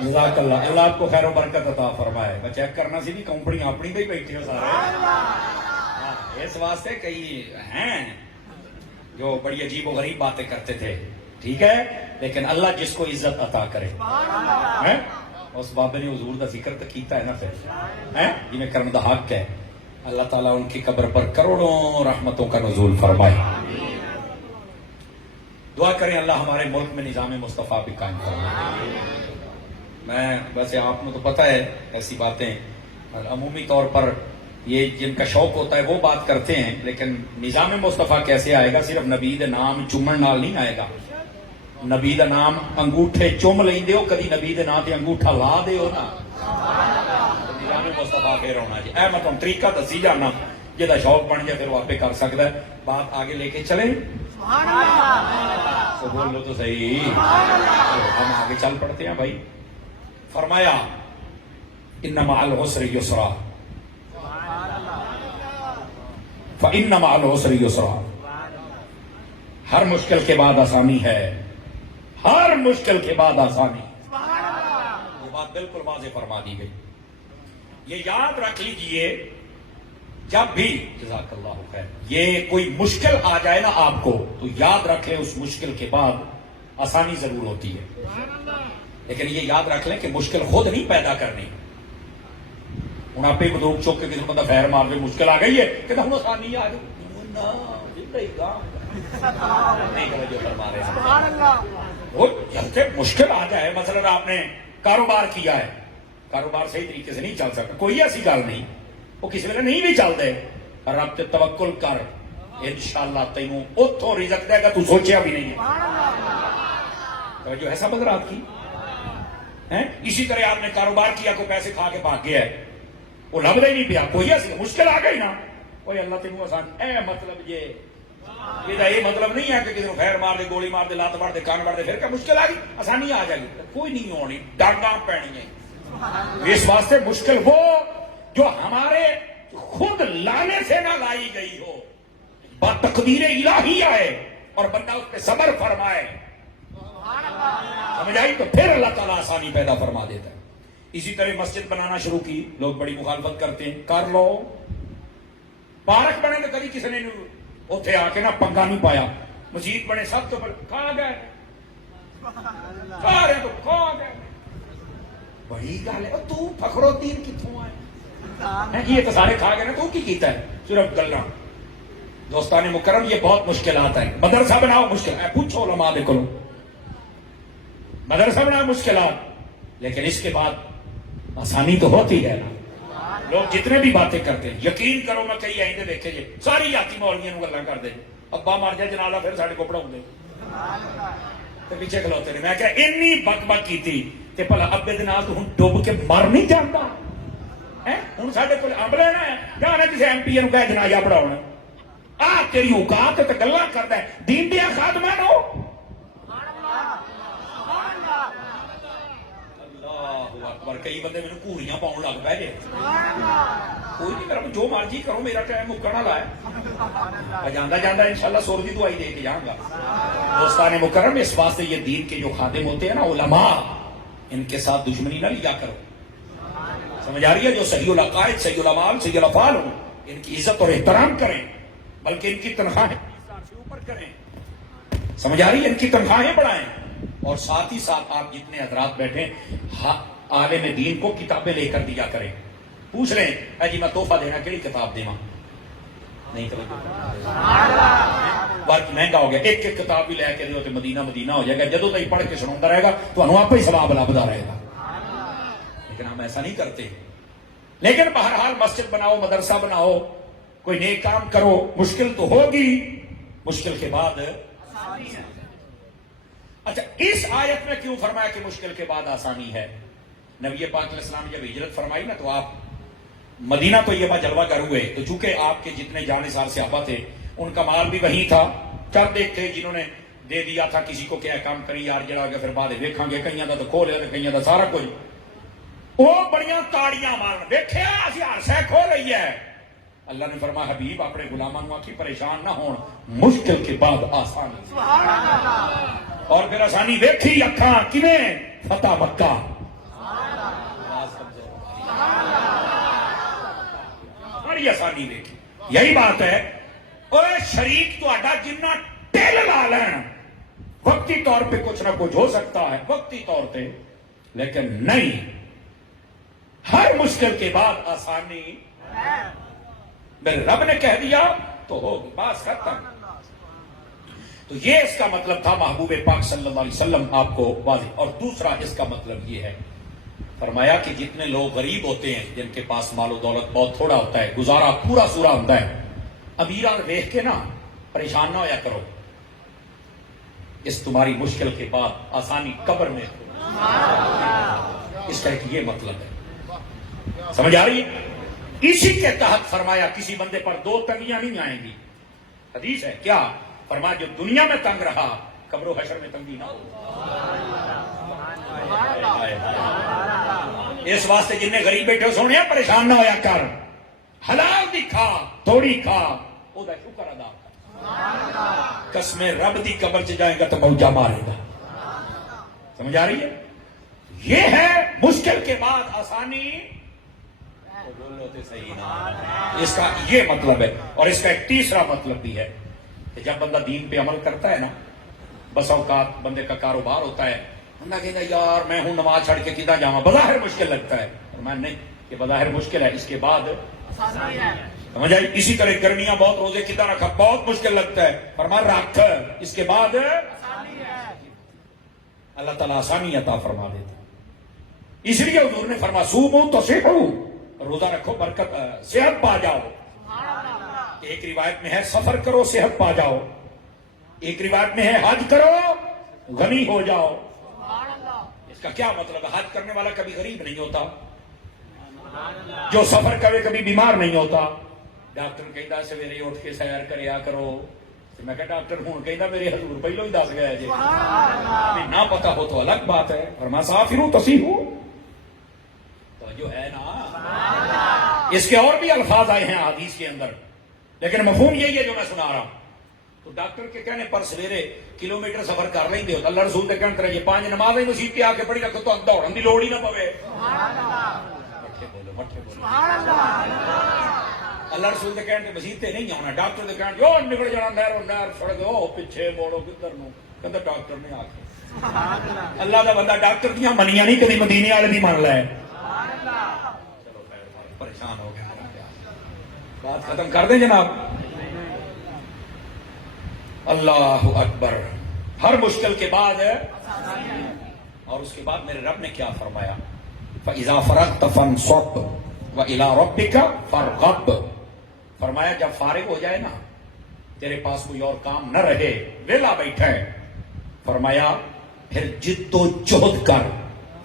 جزاک اللہ، اللہ آپ کو خیر و برکت عطا فرمائے. میں چیک کرنا سی بھی کمپنی اپنی پہ ہی بیٹھے ہو سارے. اس واسطے کئی ہیں جو بڑی عجیب و غریب باتیں کرتے تھے، ٹھیک ہے، لیکن اللہ جس کو عزت عطا کرے. اس بابے نے حضور دا ذکر تو کیتا ہے نا، پھر جی میں کرنے دا حق ہے. اللہ تعالیٰ ان کی قبر پر کروڑوں رحمتوں کا نزول فرمائے. دعا کریں اللہ ہمارے ملک میں نظام مصطفیٰ بھی قائم فرمائے. میں ویسے آپ کو تو پتہ ہے ایسی باتیں عمومی طور پر یہ جن کا شوق ہوتا ہے وہ بات کرتے ہیں، لیکن نظام مصطفیٰ کیسے آئے گا؟ صرف نبی دے نام چومن نال نہیں آئے گا. نبی دا نام انگوٹھے چوم لیندے ہو، کدی نبی دے نام تے انگوٹھا لا دے ہو نا، نظام مصطفیٰ پھر ہونا جی. اے میں تم طریقہ دسی جانا، جہاں شوق بن جائے پھر وہ آپ کر سکتا ہے. بات آگے لے کے چلیں تو بول لو تو صحیح. ہم آگے چل پڑتے ہیں بھائی. فرمایا ان مع العسر یسرا، فإن مع العسر یسرا. ہر مشکل کے بعد آسانی ہے، ہر مشکل کے بعد آسانی. وہ بات بالکل واضح فرما دی گئی. یہ یاد رکھ لیجئے جب بھی، جزاک اللہ خیر، یہ کوئی مشکل آ جائے نا آپ کو تو یاد رکھ لیں اس مشکل کے بعد آسانی ضرور ہوتی ہے. لیکن یہ یاد رکھ لیں کہ مشکل خود نہیں پیدا کرنی. ہوں آپ ہی بندوق چوک کے کسی بندہ فیر مار دے، مشکل آ گئی ہے کہ ہوں آسانی آ گئی. وہ جب مشکل آ جائے، مثلا آپ نے کاروبار کیا ہے، کاروبار صحیح طریقے سے نہیں چل سکتا، کوئی ایسی گل نہیں، وہ کسی ویلے نہیں بھی چلتے، رب تے توکل کر، انشاءاللہ تینوں اتوں رزق دے گا تو سوچیا بھی نہیں ہے. جو ہے سب اگر آپ کی اسی طرح آپ نے کاروبار کیا، کوئی پیسے کھا کے بھاگ گیا ہے، وہ لبدا ہی نہیں پیا، کوئی ایسی مشکل آ گئی نا، کوئی اللہ تینوں آسان. اے مطلب یہ مطلب نہیں ہے کہ کسی کو خیر مار دے، گولی مار دے، لات مار دے، کان مار دے، پھر کیا مشکل آ گئی آسانی آ جائے گی. کوئی نہیں ہونی، ڈانگاں پینی ہے. اس واسطے مشکل وہ جو ہمارے خود لانے سے نہ لائی گئی ہو، بتقدیر الہی آئے اور بندہ اس پہ صبر فرمائے، سمجھ آئی، تو پھر اللہ تعالیٰ آسانی پیدا فرما دیتا ہے. اسی طرح مسجد بنانا شروع کی، لوگ بڑی مخالفت کرتے ہیں، کر لو. پارک بنے تو کبھی کسی نے اتنے آ کے نا پنگا نہیں پایا. مسجد بنے سب تو کھا گئے، کھا رہے تو کھا گئے. بڑی گل ہے، تو فخر الدین کتوں آئے؟ یہ تو سارے کھا گئے نا، تو کی کیتا ہے؟ صرف گلاں. دوستان مکرم، یہ بہت مشکلات ہیں. مدرسہ بناؤ مشکل ہے، پوچھو علماء دے کولوں. مدرسہ بناؤ مشکلات، لیکن اس کے بعد آسانی تو ہوتی ہے نا. لوگ جتنے بھی باتیں کرتے ہیں، یقین کرو میں کئی آئندے دیکھے جی ساری یاتی مولویاں نوں گلاں کر دے، ابا مر جائے جنازہ پھر ساڈے کو پڑھاؤں دے تے پیچھے کھلوتے نے. میں کہ انی بک بک کیتی تے بھلا ابے دے نال تو ہن ڈب کے مر نہیں جاندا ہے. ہن ساڈے کول امب لینا ہے، جانا کسی ایم پی نوں کہے جنازہ پڑھاؤنا. آ تیری اوقات تے گلاں کردا ہے دین دے خادماں نو. اکبر. کئی بندے میرے گھوڑیاں پاؤن لگ پہ جے. کوئی نہیں کرو، جو مرضی کرو، میرا ٹائم مکنا لایا. جانا جانا انشاءاللہ سور کی دعائی دے کے جاؤں گا. دوستان مکرم، اس واسطے یہ دین کے جو خادم ہوتے ہیں نا، علماء، ان کے ساتھ دشمنی نہ لیا کرو. سمجھ آ رہی ہے؟ جو صحیح العقائد، صحیح العمال، صحیح الافعال ہوں، ان کی عزت اور احترام کریں، بلکہ ان کی تنخواہیں سے اوپر کریں. سمجھ آ رہی ہے؟ ان کی تنخواہیں بڑھائیں. اور ساتھ ہی ساتھ آپ جتنے حضرات بیٹھے عالم دین کو کتابیں لے کر دیا کریں. پوچھ لیں اے جی میں تحفہ دینا کیڑی کتاب دیواں؟ نہیں تو وقت مہنگا ہو گیا، ایک ایک کتاب بھی لے کے دیو تو مدینہ مدینہ ہو جائے گا. جدوں تک پڑھ کے سناتا رہے گا تو آپ ہی ثواب لبدا رہے گا. لیکن ہم ایسا نہیں کرتے. لیکن بہرحال مسجد بناؤ، مدرسہ بناؤ، کوئی نیک کام کرو، مشکل تو ہوگی، مشکل کے بعد. اچھا، اس آیت میں کیوں فرمایا کہ مشکل کے بعد آسانی ہے؟ نبی پاک علیہ السلام نے جب ہجرت فرمائی نا تو آپ مدینہ طیبہ جلوہ گر ہوئے. تو چونکہ آپ کے جتنے جانثار صحابہ تھے ان کا مال بھی وہیں تھا. چند ایک تھے جنہوں نے دے دیا تھا کسی کو کہ کام کری یار جڑا گیا پھر بعد ویکھاں گے، کئیاں دا تو کھو لیا تے کئیاں دا سارا کچھ. وہ بڑیاں تاڑیاں مارن ویکھیا اسی ہر شے کھو رہی ہے. اللہ نے فرمایا حبیب اپنے غلاماں نوں آکھی پریشان نہ ہون، مشکل کے بعد آسانی. اور پھر آسانی ویکھی اکھاں کیویں؟ فتح مکہ. کوئی آسانی دیکھی. یہی بات ہے اوے شریک تو آڈا جنہ ٹیل لا لین وقتی طور پہ کچھ نہ کچھ ہو سکتا ہے وقتی طور پہ, لیکن نہیں, ہر مشکل کے بعد آسانی. میرے رب نے کہہ دیا تو ہوگی, بات ختم. تو یہ اس کا مطلب تھا محبوب پاک صلی اللہ علیہ وسلم آپ کو واضح. اور دوسرا اس کا مطلب یہ ہے, فرمایا کہ جتنے لوگ غریب ہوتے ہیں جن کے پاس مال و دولت بہت تھوڑا ہوتا ہے, گزارا پورا سورا ہوتا ہے, امیران دیکھ کے نا پریشان نہ ہویا کرو, اس تمہاری مشکل کے بعد آسانی قبر میں. اس کا ایک یہ مطلب ہے, سمجھ آ رہی ہے؟ اسی کے تحت فرمایا کسی بندے پر دو تنگیاں نہیں آئیں گی. حدیث ہے کیا, فرمایا جو دنیا میں تنگ رہا قبر و حشر میں تنگی نہ ہو. اس واسطے جن نے غریب بیٹھے سونے پریشان نہ ہویا کر, حلال دی کھا تھوڑی کھا, او دا شکر ادا کر. قسم رب دی قبر چ جائے گا تو موجہ مارے گا. سمجھ آ رہی ہے؟ یہ ہے مشکل کے بعد آسانی. اس کا یہ مطلب ہے. اور اس کا ایک تیسرا مطلب بھی ہے کہ جب بندہ دین پہ عمل کرتا ہے نا, بس اوقات بندے کا کاروبار ہوتا ہے, بندہ کہتا ہے یار میں ہوں نماز چھڑ کے کدھر جاواں, بظاہر مشکل لگتا ہے, اور میں نہیں, یہ بظاہر مشکل ہے, اس کے بعد سمجھ آئی. اسی طرح گرمیاں بہت, روزے کدھر رکھا بہت مشکل لگتا ہے, فرما رکھ, اس کے بعد اللہ تعالیٰ آسانی عطا فرما دیتا. اس لیے حضور نے فرما صوموا تصحوا, روزہ رکھو برکت صحت پا جاؤ. ایک روایت میں ہے سفر کرو صحت پا جاؤ, ایک روایت میں ہے حج کرو غنی ہو جاؤ. اس کا کیا مطلب ہے؟ حج کرنے والا کبھی غریب نہیں ہوتا, جو سفر کرے کبھی بیمار نہیں ہوتا. ڈاکٹر کہتا سویرے اٹھ کے سیر کریا کرو, میں کہا ڈاکٹر ہوں کہتا میرے حضور پہلو ہی دس گیا جی, نہ پتا ہو تو الگ بات ہے. اور مسافروں تصیحوا, تو جو ہے نا اس کے اور بھی الفاظ آئے ہیں حدیث کے اندر, لیکن مفہوم یہی ہے جو میں سنا رہا ہوں. تو ڈاکٹر کے کہنے پر سویرے کلومیٹر سفر کر لیں گے, اللہ رسول کے کہنے طرح یہ 5 نمازیں مسجد پہ آ کے پڑھی رکھو تو دوڑن دی لوڑ ہی نہ پوے. اللہ رسول کے کہنے مسجد پہ نہیں آنا, ڈاکٹر کے کہنے جو نکل جانا نہر سڑک او پیچھے موڑو کدھر نو, کہتا ڈاکٹر نے آ کے. اللہ دا بندہ ڈاکٹر دیاں منیاں نہیں کبھی مدینے والے دی من لے. پریشان ہو گیا, بات ختم کر دیں جناب. اللہ اکبر. ہر مشکل کے بعد ہے, اور اس کے بعد میرے رب نے کیا فرمایا, فَإِذَا فَرَغْتَ فَانصَبْ وَإِلَىٰ رَبِّكَ فَارْغَب. فرمایا جب فارغ ہو جائے نا, تیرے پاس کوئی اور کام نہ رہے, ویلا بیٹھا ہے, فرمایا پھر جد و جہد کر,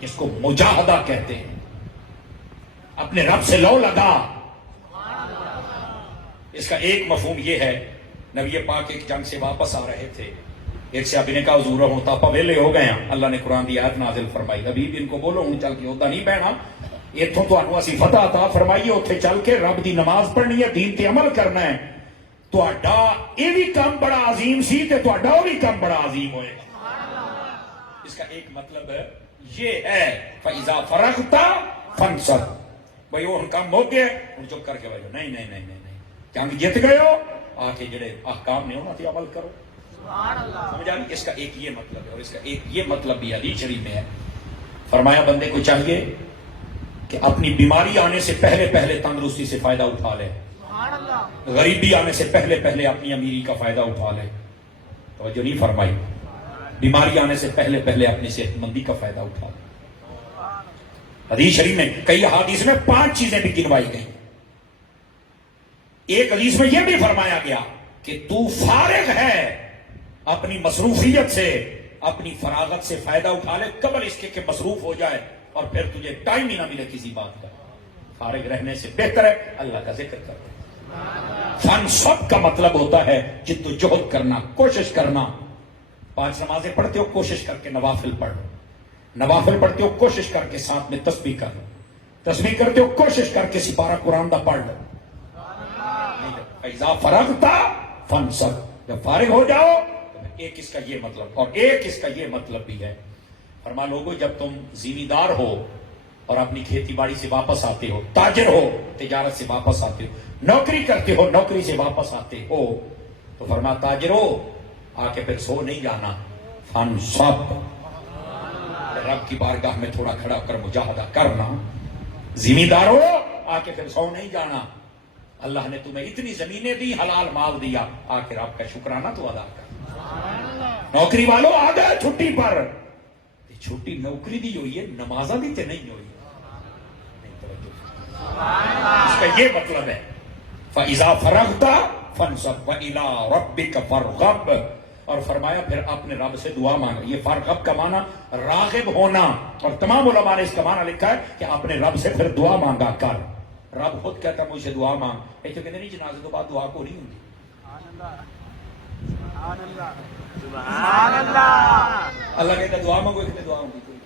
جس کو مجاہدہ کہتے ہیں, اپنے رب سے لو لگا. اس کا ایک مفہوم یہ ہے, نبی پاک ایک جنگ سے واپس آ رہے تھے, ایک صحابی نے کہا حضور ہوں تاپا ویلے ہو گئے ہیں, اللہ نے قرآن دی آیت نازل فرمائی, نبی ان کو بولو ہوں چل کے ہوتا نہیں بہنا, اتوں تو اسی فتح عطا فرمائیے, اتنے چل کے رب دی نماز پڑھنی ہے, دین تے عمل کرنا ہے. تہاڈا یہ بھی کام بڑا عظیم سی تے تہاڈا وہ بھی کام بڑا عظیم ہوئے گا. اس کا ایک مطلب یہ ہے فَإِذَا فَرَغْتَ فَانصَبْ, بھائی وہ کام ہو گیا ہوں چپ کر کے بھائی نہیں نہیں نہیں نہیں نہیں, جنگ جیت گئے ہو, آ کے جڑے احکام نے انہوں نے عمل کرو. سمجھ آ رہی؟ اس کا ایک یہ مطلب ہے, اور اس کا ایک یہ مطلب بھی حدیث شریف میں ہے. فرمایا بندے کو چاہیے کہ اپنی بیماری آنے سے پہلے پہلے تندرستی سے فائدہ اٹھا لے, غریبی آنے سے پہلے پہلے اپنی امیری کا فائدہ اٹھا لے. توجہ نہیں فرمائی, بیماری آنے سے پہلے پہلے اپنی صحت مندی کا فائدہ اٹھا لے. حدیث شریف میں کئی حدیث میں 5 چیزیں بھی گنوائی گئی. ایک حدیث میں یہ بھی فرمایا گیا کہ تو فارغ ہے, اپنی مصروفیت سے اپنی فراغت سے فائدہ اٹھا لے قبل اس کے کہ مصروف ہو جائے اور پھر تجھے ٹائم ہی نہ ملے کسی بات کا. فارغ رہنے سے بہتر ہے اللہ کا ذکر کرنا. فن سب کا مطلب ہوتا ہے جد و جہد کرنا, کوشش کرنا. 5 نمازیں پڑھتے ہو کوشش کر کے نوافل پڑھ, نوافل پڑھتے ہو کوشش کر کے ساتھ میں تسبیح کر, تسبیح کرتے ہو کوشش کر کے سپارہ قرآن دا پڑھ لو. فَإِذَا فَرَغْتَ فَانصَبْ, جب فارغ ہو جاؤ. ایک اس کا یہ مطلب, اور ایک اس کا یہ مطلب بھی ہے, فرما لوگو جب تم ذمہ دار ہو اور اپنی کھیتی باڑی سے واپس آتے ہو، تاجر ہو تجارت سے واپس آتے ہو، نوکری کرتے ہو نوکری سے واپس آتے ہو، تو فرمایا تاجر ہو آ کے پھر سو نہیں جانا، فن سب رب کی بارگاہ میں تھوڑا کھڑا کر مجاہدہ کرنا، زمیندار ہو آ کے پھر سو نہیں جانا، اللہ نے تمہیں اتنی زمینیں دی، حلال مال دیا، آ کے رب کا شکرانہ تو ادا کر۔ نوکری والوں آ گئے چھٹی پر، چھٹی نوکری دی ہوئی ہے، نمازاں دی تے نہیں ہوئی، اس کا یہ مطلب ہے فَإِذَا فَرَغْتَ فَانْصَبْ وَإِلَىٰ رَبِّكَ فَارْغَب، اور فرمایا پھر اپنے رب سے دعا مانگا۔ یہ فارغب کا معنی راغب ہونا، اور تمام علماء نے اس کا معنی لکھا ہے کہ اپنے رب سے پھر دعا مانگا کر۔ رب خود کہتا مجھ سے دعا مانگ، ایک تو کہتے نہیں جنازے تو بعد دعا کو نہیں ہوتی۔ اللہ کہتا دعا مانگو، ایک دعا ہوگی کوئی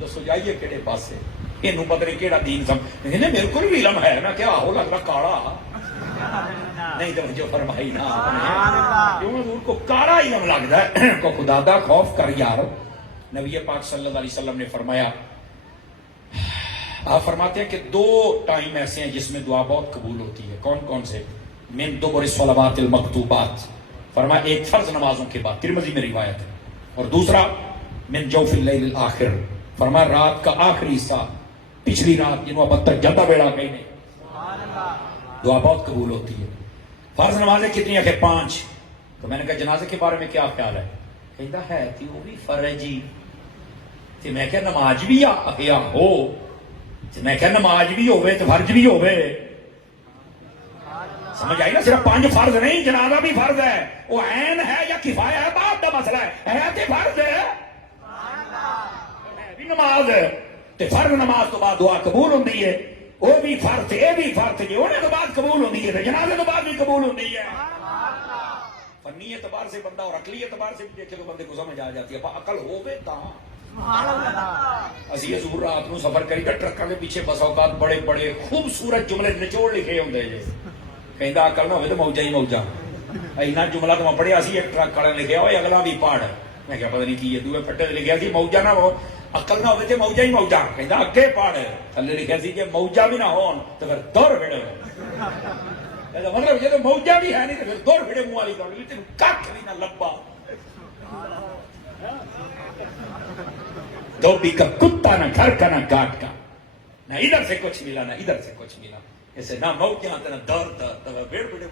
دسو جائیے کہڑے پاس سے یہ پتہ نہیں کہڑا دین سب میرے کو بھی علم ہے نا، کیا ہو لگ رہا کاڑا نہیں توجہ فرمائی نا، کیوں حضور کو کاڑا علم لگتا ہے کو خدا دا خوف کر یار۔ نبی پاک صلی اللہ علیہ وسلم نے فرمایا، آپ فرماتے ہیں کہ دو ٹائم ایسے ہیں جس میں دعا بہت قبول ہوتی ہے، کون کون سے؟ من دبر الصلوات المکتوبات، فرمایا ایک فرض نمازوں کے بعد، ترمذی میں روایت ہے، اور دوسرا من جوف اللیل الاخر، فرمایا رات کا آخری حصہ، پچھلی رات جنہوں اب تک جلدہ بیڑا کہیں نہیں، دعا بہت قبول ہوتی ہے۔ فرض نمازیں کتنی ہیں؟ 5۔ تو میں نے کہا جنازے کے بارے میں کیا خیال ہے؟ کہتا ہے کہ وہ بھی فرضی، تو میں کہا نماز بھی یا ہو، تو میں کہا نماز بھی ہوئے تو فرض بھی ہوئے، سمجھ آئی نا؟ صرف 5 فرض نہیں، جنازہ بھی فرض ہے، وہ عین ہے یا کفایہ ہے بات کا مسئلہ ہے تو فرض ہے بھی نماز ہے، تو فرض نماز تو بعد دعا قبول ہوتی ہے، وہ بھی فرض ہے، یہ بھی فرض ہے، انہیں تو بعد قبول ہوتی ہے، جنازے تو بعد بھی قبول ہوتی ہے۔ فنی اعتبار سے بندہ اور عقلی اعتبار سے بھی دیکھے تو بندے کو سمجھ آ جاتی ہے، عقل ہو گئے تا اسی حضور رات نو سفر کری گا، ٹرکاں کے پیچھے بس اوقات بڑے بڑے خوبصورت جملے نچوڑ لکھے ہوندے جے، کہندا عقل نہ ہوئے تو موجہ ہی موجہ، اینا جملہ تو میں پڑھیا سی، ایک ٹرک والے لکھیا ہوئے اگلا بھی پڑھ، میں کیا پتہ نہیں کی ہے، دوے پھٹے لکھیا سی موجہ نہ ہو، عقل نہ ہوئے تو موجہ ہی موجہ، کہندا اگے پڑھ، تھلے لکھیا سی کہ موجہ بھی نہ ہون تو پھر دور پھڑے، مطلب یہ تو موجہ بھی ہے نہیں تو پھر دور پھڑے منہ والی کر لی، تین کٹ بھی نہ لبا، دھوبی کا کتا نہ گھر کا نہ گاٹ کا، نہ ادھر سے کچھ ملا نہ ادھر سے کچھ ملا، ایسے نہ موجہ نہ دور تو بھیڑ پھڑے،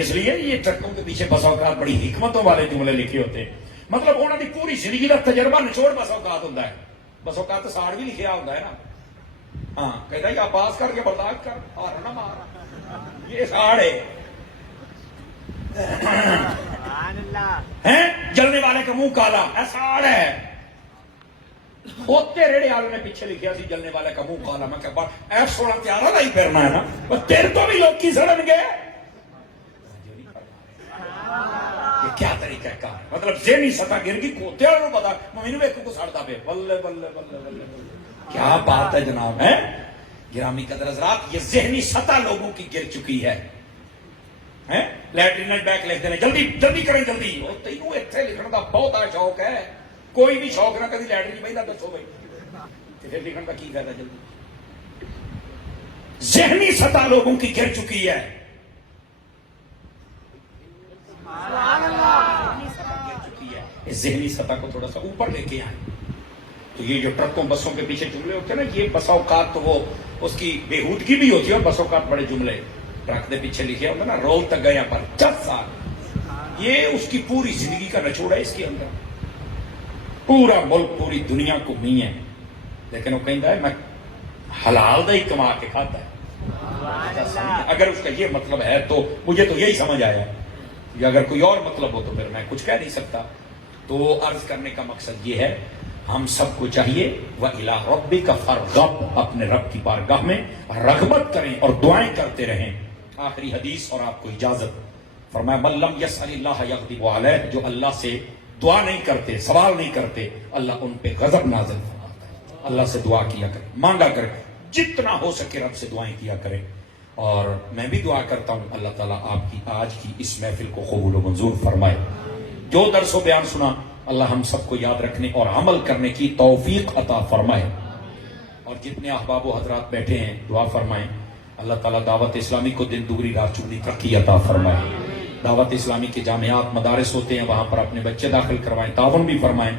اس لیے یہ ٹرکوں کے پیچھے بس اوقات بڑی حکمتوں والے جملے لکھے ہوتے ہیں، مطلب انہوں نے پوری زندگی کا تجربہ نچوڑ بس اوقات ہوتا ہے، بس اوقات تو ساڑھ بھی لکھیا ہوتا ہے نا، ہاں کہتا ہے آباز کر کے برداشت کر اور نہ مار، یہ ساڑھ ہے جلنے والے کا منہ کالا، ساڑھ ہے، ہوتے ریڑے والوں نے پیچھے لکھیا سی جلنے والے کا منہ کالا، میں کہا F16 تیارہ نہیں پھرنا ہے نا، تیرے تو بھی لوگ کی سڑن گے، یہ کیا طریقہ ہے کار، مطلب ذہنی سطح گر گئی، کوتے والوں پتا مینوں ویکھو کو سڑدا پے، بلے بلے بلے بلے، کیا بات ہے جناب، ہے گرامی قدر حضرات، یہ ذہنی سطح لوگوں کی گر چکی ہے، لیٹرین بیک لکھ دینے جلدی جلدی کریں جلدی، وہ تینوں اتنے لکھنے کا بہت شوق ہے، کوئی بھی شوق نہ کبھی لیٹرین بھائی نہ دسو بھائی، پھر لکھنے کا کی فائدہ، جلدی ذہنی سطح لوگوں کی گر چکی ہے، اس ذہنی سطح کو تھوڑا سا اوپر لے کے آئیں، تو یہ جو ٹرکوں بسوں کے پیچھے جملے ہوتے ہیں نا، یہ بس اوقات تو وہ اس کی بےہودگی بھی ہوتی ہے، اور بس اوقات بڑے جملے ٹرک کے پیچھے لکھے ہوتا نا، رول تک گیا پر 10 سال، یہ اس کی پوری زندگی کا نچوڑ ہے، اس کے اندر پورا ملک پوری دنیا کو نہیں ہے، لیکن وہ کہتا ہے میں حلال دا ہی کما کے کھاتا ہے، اگر اس کا یہ مطلب ہے تو مجھے تو یہی سمجھ آیا، یا اگر کوئی اور مطلب ہو تو پھر میں کچھ کہہ نہیں سکتا، تو عرض کرنے کا مقصد یہ ہے ہم سب کو چاہیے وَإِلَىٰ رَبِّكَ فَارْغَب، اپنے رب کی بارگاہ میں رغبت کریں اور دعائیں کرتے رہیں۔ آخری حدیث اور آپ کو اجازت، فرمایا مَن لَمْ يَسْأَلِ اللَّهَ يَغْضِبْ عَلَيْهِ، جو اللہ سے دعا نہیں کرتے، سوال نہیں کرتے، اللہ ان پہ غضب نازل فرماتا ہے۔ اللہ سے دعا کیا کرے، مانگا کرے، جتنا ہو سکے رب سے دعائیں کیا کرے، اور میں بھی دعا کرتا ہوں اللہ تعالیٰ آپ کی آج کی اس محفل کو قبول و منظور فرمائے۔ جو درس و بیان سنا اللہ ہم سب کو یاد رکھنے اور عمل کرنے کی توفیق عطا فرمائے. اور جتنے احباب و حضرات بیٹھے ہیں دعا فرمائیں اللہ تعالیٰ دعوت اسلامی کو دن دوگری رات چوگنی ترقی عطا فرمائے. دعوت اسلامی کے جامعات مدارس ہوتے ہیں وہاں پر اپنے بچے داخل کروائیں, تعاون بھی فرمائیں.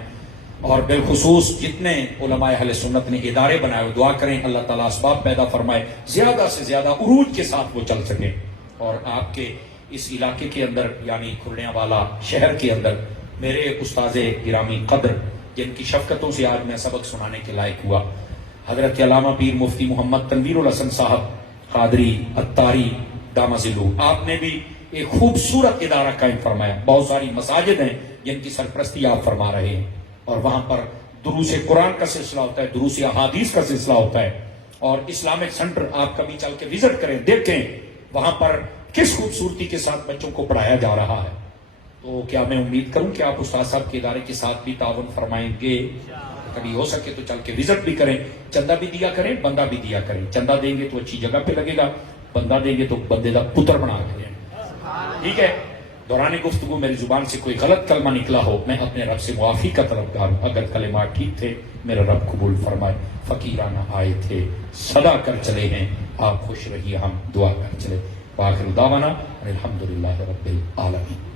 اور بالخصوص جتنے علماء اہل سنت نے ادارے بنائے دعا کریں اللہ تعالیٰ اسباب پیدا فرمائے, زیادہ سے زیادہ عروج کے ساتھ وہ چل سکے. اور آپ کے اس علاقے کے اندر یعنی کھرڑیاں والا شہر کے اندر میرے استاذ گرامی قدر جن کی شفقتوں سے آج میں سبق سنانے کے لائق ہوا, حضرت علامہ پیر مفتی محمد تنویر الحسن صاحب قادری اتاری دامہ ذلو, آپ نے بھی ایک خوبصورت ادارہ قائم فرمایا. بہت ساری مساجد ہیں جن کی سرپرستی آپ فرما رہے ہیں اور وہاں پر دروس قرآن کا سلسلہ ہوتا ہے, دروس احادیث کا سلسلہ ہوتا ہے. اور اسلامک سینٹر آپ کبھی چل کے وزٹ کریں, دیکھیں وہاں پر کس خوبصورتی کے ساتھ بچوں کو پڑھایا جا رہا ہے. تو کیا میں امید کروں کہ آپ استاد صاحب کے ادارے کے ساتھ بھی تعاون فرمائیں گے. کبھی ہو سکے تو چل کے وزٹ بھی کریں, چندہ بھی دیا کریں, بندہ بھی دیا کریں. چندہ دیں گے تو اچھی جگہ پہ لگے گا, بندہ دیں گے تو بندے کا پتر بنا کے دیں. ٹھیک ہے. دوران گفتگو میری زبان سے کوئی غلط کلمہ نکلا ہو میں اپنے رب سے معافی کا طلبگار ہوں. اگر کلمات ٹھیک تھے میرا رب قبول فرمائے. فقیرانہ آئے تھے صدا کر چلے ہیں, آپ خوش رہیے ہم دعا کر چلے. وآخر دعوانا الحمدللہ رب العالمین.